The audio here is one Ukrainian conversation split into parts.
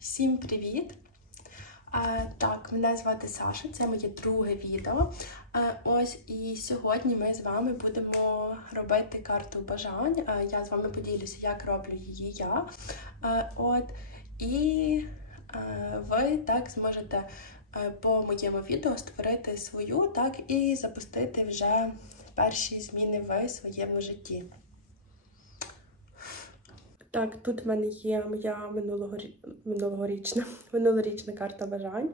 Всім привіт! Так, мене звати Саша, це моє друге відео. Ось і сьогодні ми з вами будемо робити карту бажань. Я з вами поділюся, як роблю її я. От і ви так зможете по моєму відео створити свою, так і запустити вже перші зміни в своєму житті. Так, тут в мене є моя минулогорі... минулогорічна, минулорічна карта бажань.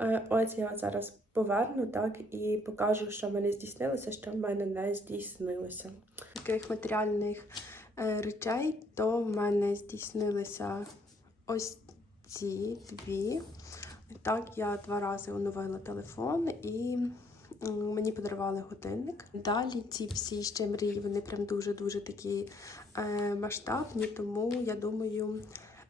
Е, Ось я зараз поверну так і покажу, що в мене здійснилося, що в мене не здійснилося. Таких матеріальних е, речей, то в мене здійснилися ось ці дві. Так, я два рази оновила телефон і мені подарували годинник. Далі ці всі ще мрії, вони прям дуже-дуже такі е, масштабні, тому я думаю,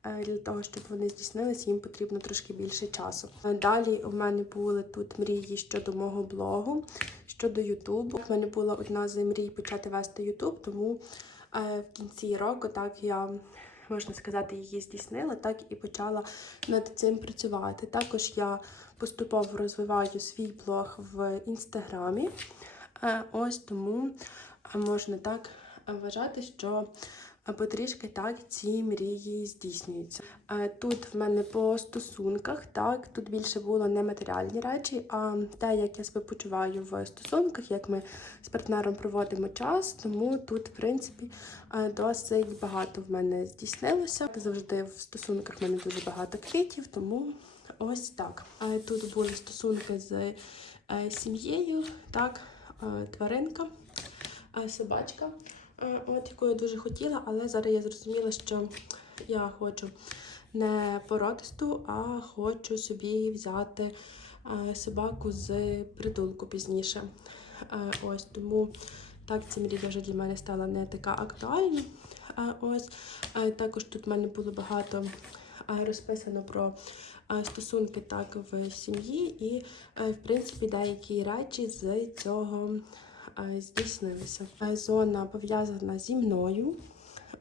е, для того, щоб вони здійснилися, їм потрібно трошки більше часу. Е, Далі у мене були тут мрії щодо мого блогу, щодо Ютубу. У мене була одна з мрій почати вести Ютуб, тому в кінці року так я. Можна сказати, її здійснила, так і почала над цим працювати. Також я поступово розвиваю свій блог в інстаграмі. Е, Ось тому е, можна так вважати, що потрішки так ці мрії здійснюються. Е, Тут в мене по стосунках, так, тут більше було не матеріальні речі, а те, як я себе почуваю в стосунках, як ми з партнером проводимо час. Тому тут, в принципі, е, досить багато в мене здійснилося. Завжди в стосунках в мене дуже багато квітів, тому ось так. Е, Тут були стосунки з сім'єю, так, тваринка, собачка, от яку я дуже хотіла, але зараз я зрозуміла, що я хочу не породисту, а хочу собі взяти е, собаку з притулку пізніше. Е, Ось тому так ця мрія вже для мене стала не така актуальна. Е, Ось Е, також тут в мене було багато е, розписано про е, стосунки так в сім'ї, і е, в принципі деякі речі з цього е, здійснилися. Е, Зона пов'язана зі мною.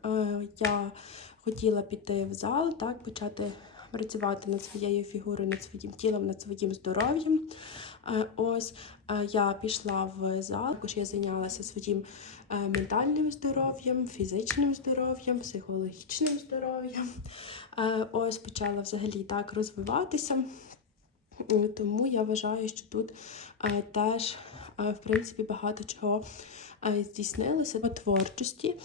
Е, Я хотіла піти в зал, так, почати працювати над своєю фігурою, над своїм тілом, над своїм здоров'ям. Е, Ось я пішла в зал, також я зайнялася своїм ментальним здоров'ям, фізичним здоров'ям, психологічним здоров'ям. Ось почала взагалі так розвиватися. Тому я вважаю, що тут теж, в принципі, багато чого здійснилося по творчості.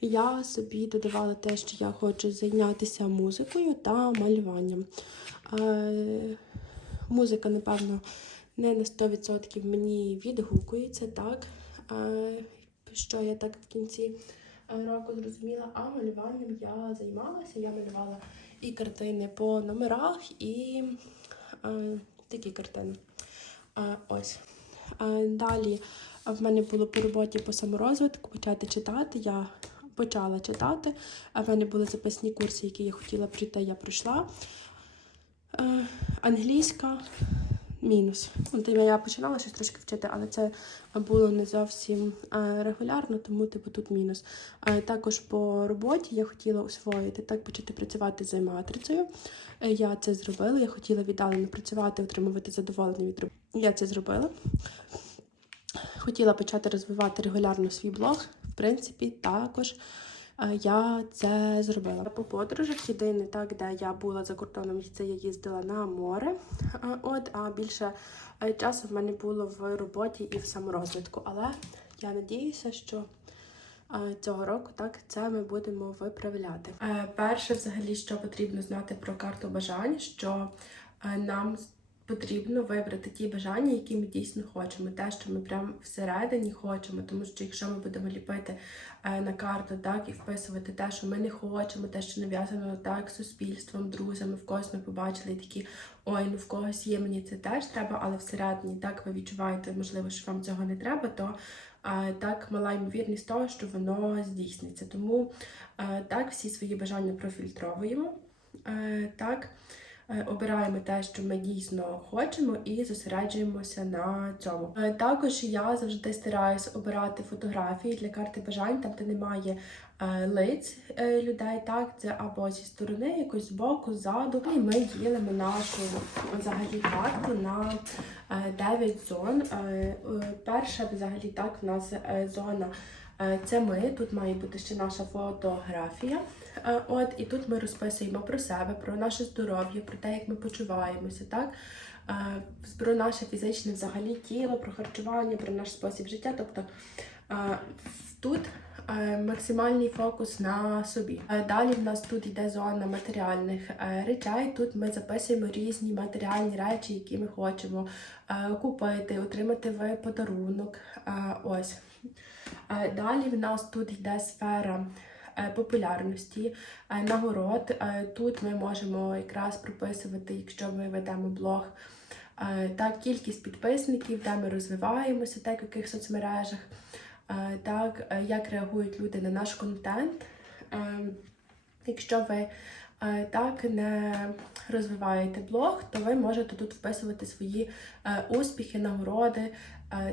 Я собі додавала те, що я хочу зайнятися музикою та малюванням. Музика, напевно, не на 100% мені відгукується, так, що я так в кінці року зрозуміла, а малюванням я займалася. Я малювала і картини по номерах, і такі картини. Ось. Е, далі в мене було по роботі по саморозвитку почати читати. Я почала читати. А в мене були записні курси, які я хотіла пройти, я пройшла. Е, англійська мінус. От я починала щось трошки вчити, але це було не зовсім е, регулярно, тому типу тут мінус. Е, Також по роботі я хотіла освоїти, так почати працювати з матрицею. Е, Я це зробила. Я хотіла віддалено працювати, отримувати задоволення від роботи. Я це зробила. Хотіла почати розвивати регулярно свій блог. В принципі, також я це зробила. По подорожах єдине так, де я була за кордоном, це я їздила на море. Е, От, а більше е, часу в мене було в роботі і в саморозвитку. Але я надіюся, що е, цього року так це ми будемо виправляти. Е, Перше, взагалі, що потрібно знати про карту бажань, що е, нам потрібно вибрати ті бажання, які ми дійсно хочемо, те, що ми прямо всередині хочемо, тому що якщо ми будемо ліпити е, на карту, так і вписувати те, що ми не хочемо, те, що нав'язано так суспільством, друзями, в когось ми побачили такі ой, ну в когось є мені це теж треба, але всередині так ви відчуваєте, можливо, що вам цього не треба, то е, так мала ймовірність того, що воно здійсниться. Тому е, так всі свої бажання профільтровуємо. Е, Так. Е, обираємо те, що ми дійсно хочемо, і зосереджуємося на цьому. Е, Також я завжди стараюсь обирати фотографії для карти бажань, там де немає е, лиць людей. Так, це або зі сторони, якось збоку, ззаду. І ми ділимо нашу взагалі карту на 9 зон. Перша взагалі так в нас зона. Е, Це ми, тут має бути ще наша фотографія. Е, От і тут ми розписуємо про себе, про наше здоров'я, про те, як ми почуваємося, так Е, про наше фізичне взагалі тіло, про харчування, про наш спосіб життя. Тобто тут максимальний фокус на собі. Далі в нас тут йде зона матеріальних речей. Тут ми записуємо різні матеріальні речі, які ми хочемо купити, отримати в подарунок. Ось. Е, Далі в нас тут йде сфера е, популярності, е, нагород. Тут ми можемо якраз прописувати, якщо ми ведемо блог. Так, кількість підписників, де ми розвиваємося, так, в яких соцмережах, так, як реагують люди на наш контент. Якщо ви так не розвиваєте блог, то ви можете тут вписувати свої успіхи, нагороди,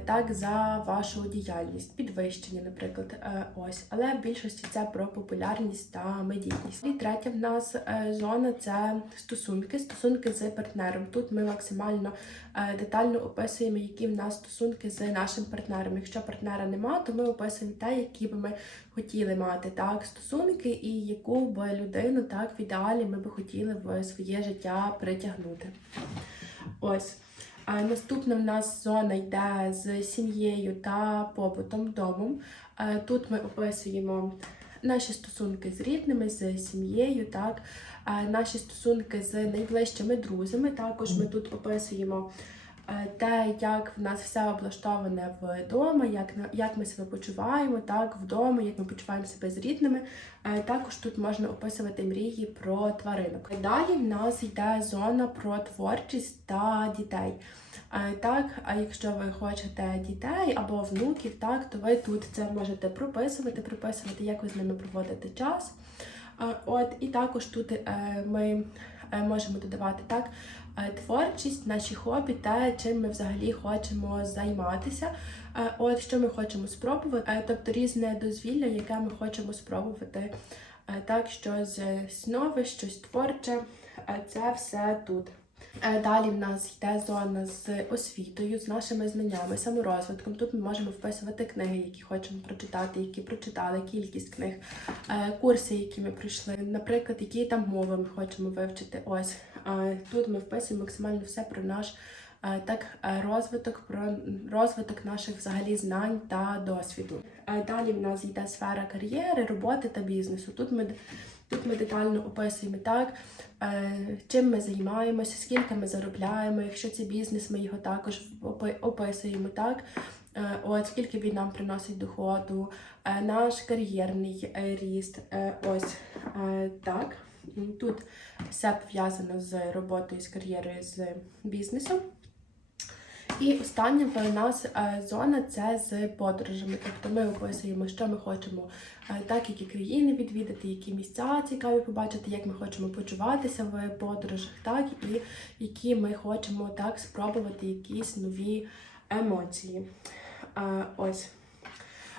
так за вашу діяльність, підвищення, наприклад, е, ось. Але в більшості це про популярність та медійність. І третя в нас е, зона це стосунки, стосунки з партнером. Тут ми максимально е, детально описуємо, які в нас стосунки з нашим партнером. Якщо партнера нема, то ми описуємо те, які би ми хотіли мати так стосунки, і яку би людину так в ідеалі ми би хотіли в своє життя притягнути. Ось. А наступна в нас зона йде з сім'єю та побутом, домом. Тут ми описуємо наші стосунки з рідними, з сім'єю, так, наші стосунки з найближчими друзями. Також ми тут описуємо те, як в нас все облаштоване вдома, як, як ми себе почуваємо, так, вдома, як ми почуваємо себе з рідними. Е, Також тут можна описувати мрії про тваринок. Далі в нас йде зона про творчість та дітей. Е, Так, а якщо ви хочете дітей або внуків, так, то ви тут це можете прописувати, прописувати, як ви з ними проводите час. Е, От, і також тут е, ми е, можемо додавати так е, творчість, наші хобі, те, чим ми взагалі хочемо займатися. Е, От що ми хочемо спробувати, Е, тобто різне дозвілля, яке ми хочемо спробувати. Е, Так, щось е, нове, щось творче. Е, Це все тут. Е, Далі в нас йде зона з освітою, з нашими знаннями, саморозвитком. Тут ми можемо вписувати книги, які хочемо прочитати, які прочитали, кількість книг, е, курси, які ми пройшли, наприклад, які там мови ми хочемо вивчити. Ось Е, тут ми вписуємо максимально все про наш так розвиток, про розвиток наших взагалі знань та досвіду. Далі в нас йде сфера кар'єри, роботи та бізнесу. Тут ми Тут ми детально описуємо так, чим ми займаємося, скільки ми заробляємо. Якщо це бізнес, ми його також описуємо так. От скільки він нам приносить доходу, наш кар'єрний е, ріст. Е, Ось так. Тут все пов'язано з роботою, з кар'єрою, з бізнесом. І остання в нас е, зона це з подорожами. Тобто ми описуємо, що ми хочемо, е, так які країни відвідати, які місця цікаві побачити, як ми хочемо почуватися в подорожах, так і які ми хочемо так спробувати якісь нові емоції. Е, Ось.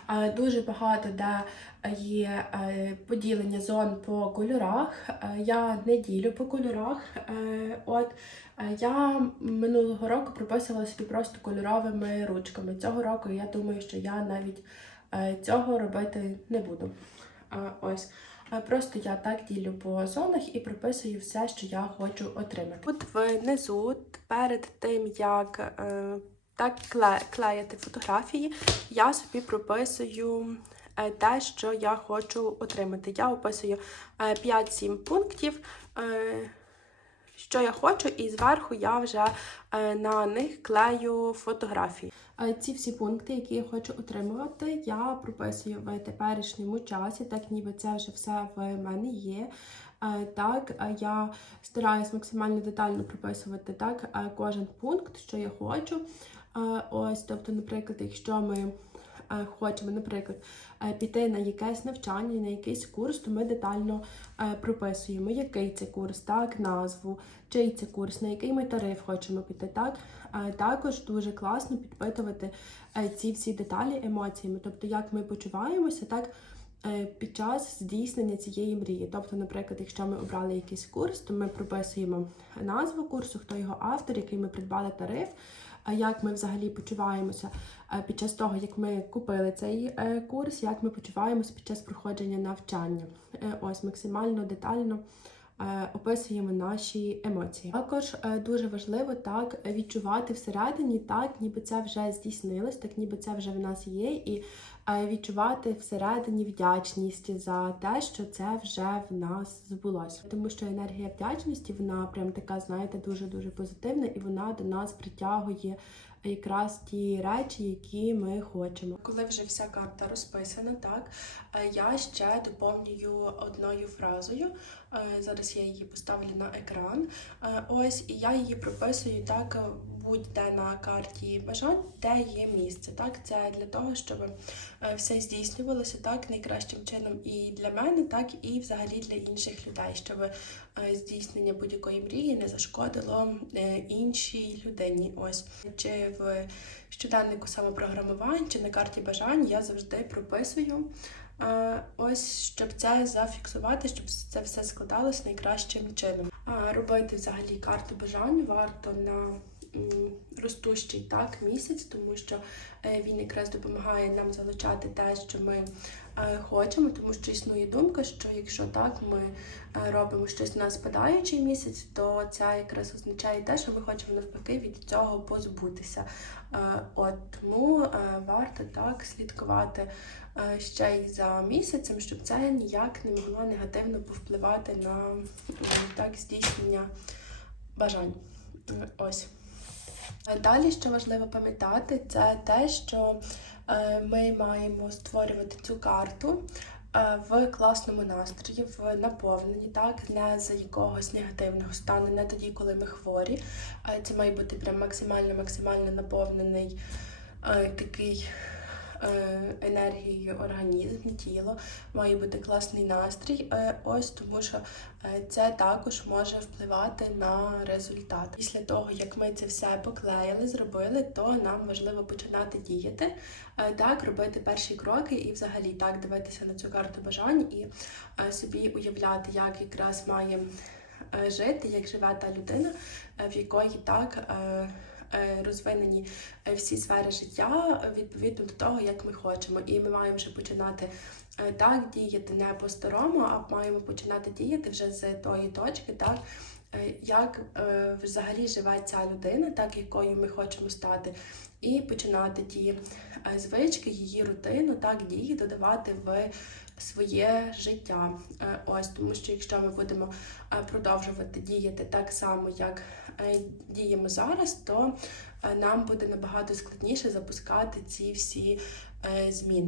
Е, Дуже багато де є е, поділення зон по кольорах. Е, Я не ділю по кольорах. От я минулого року прописувала собі просто кольоровими ручками. Цього року я думаю, що я навіть цього робити не буду. Ось. Просто я так ділю по зонах і прописую все, що я хочу отримати. Тут внизу, перед тим як так кле- клеїти фотографії, я собі прописую е, те, що я хочу отримати. Я описую е, 5-7 пунктів, е, що я хочу, і зверху я вже е, на них клею фотографії. Е, Ці всі пункти, які я хочу отримувати, я прописую в теперішньому часі, так ніби це вже все в мене є. Е, Так, е, я стараюсь максимально детально прописувати так е, кожен пункт, що я хочу. Ось, тобто, наприклад, якщо ми е, хочемо, наприклад, е, піти на якесь навчання, на якийсь курс, то ми детально е, прописуємо, який це курс, так, назву, чий це курс, на який ми тариф хочемо піти. Так також дуже класно підпитувати ці всі деталі емоціями, тобто як ми почуваємося, так. Під час здійснення цієї мрії. Тобто, наприклад, якщо ми обрали якийсь курс, то ми прописуємо назву курсу, хто його автор, який ми придбали тариф, як ми взагалі почуваємося е, під час того, як ми купили цей е, курс, як ми почуваємося під час проходження навчання. Е, Ось максимально детально описуємо наші емоції. Також е, дуже важливо так відчувати всередині, так ніби це вже здійснилось, так ніби це вже в нас є, і е, відчувати всередині вдячність за те, що це вже в нас збулося. Тому що енергія вдячності, вона прям така, знаєте, дуже дуже позитивна, і вона до нас притягує якраз ті речі, які ми хочемо. Коли вже вся карта розписана, так е, я ще доповнюю одною фразою. Е, Зараз я її поставлю на екран. Е, Ось і я її прописую так, будь-де на карті бажань, де є місце. Так, це для того, щоб е, все здійснювалося так найкращим чином і для мене, так і взагалі для інших людей, щоб е, здійснення будь-якої мрії не зашкодило е, іншій людині. Ось чи в щоденнику самопрограмувань, чи на карті бажань я завжди прописую. Ось щоб це зафіксувати, щоб це все складалось найкращим чином. А робити взагалі карту бажань варто на ростущий так місяць, тому що е, він якраз допомагає нам залучати те, що ми е, хочемо, тому що існує думка, що якщо так ми е, робимо щось на спадаючий місяць, то це якраз означає те, що ми хочемо навпаки від цього позбутися. От тому варто так слідкувати ще й за місяцем, щоб це ніяк не могло негативно повпливати на так здійснення бажань. Ось. Далі, що важливо пам'ятати, це те, що е, ми маємо створювати цю карту е, в класному настрої, в наповненні, так, не з якогось негативного стану, не тоді, коли ми хворі. Е, Це має бути прям максимально максимально наповнений такий енергією організм, тіло, має бути класний настрій. е, Ось тому що е, це також може впливати на результат. Після того, як ми це все поклеїли, зробили, то нам важливо починати діяти, е, так, робити перші кроки і взагалі так дивитися на цю карту бажань і е, собі уявляти, як якраз має е, жити, як живе та людина, е, в якої так. Е, Розвинені е, всі сфери життя відповідно до того, як ми хочемо, і ми маємо вже починати е, так діяти не по-старому, а маємо починати діяти вже з тої точки, так як взагалі живе ця людина, так якою ми хочемо стати, і починати ті звички, її рутину, так дії додавати в своє життя. Ось тому, що якщо ми будемо продовжувати діяти так само, як діємо зараз, то е, нам буде набагато складніше запускати ці всі е, зміни.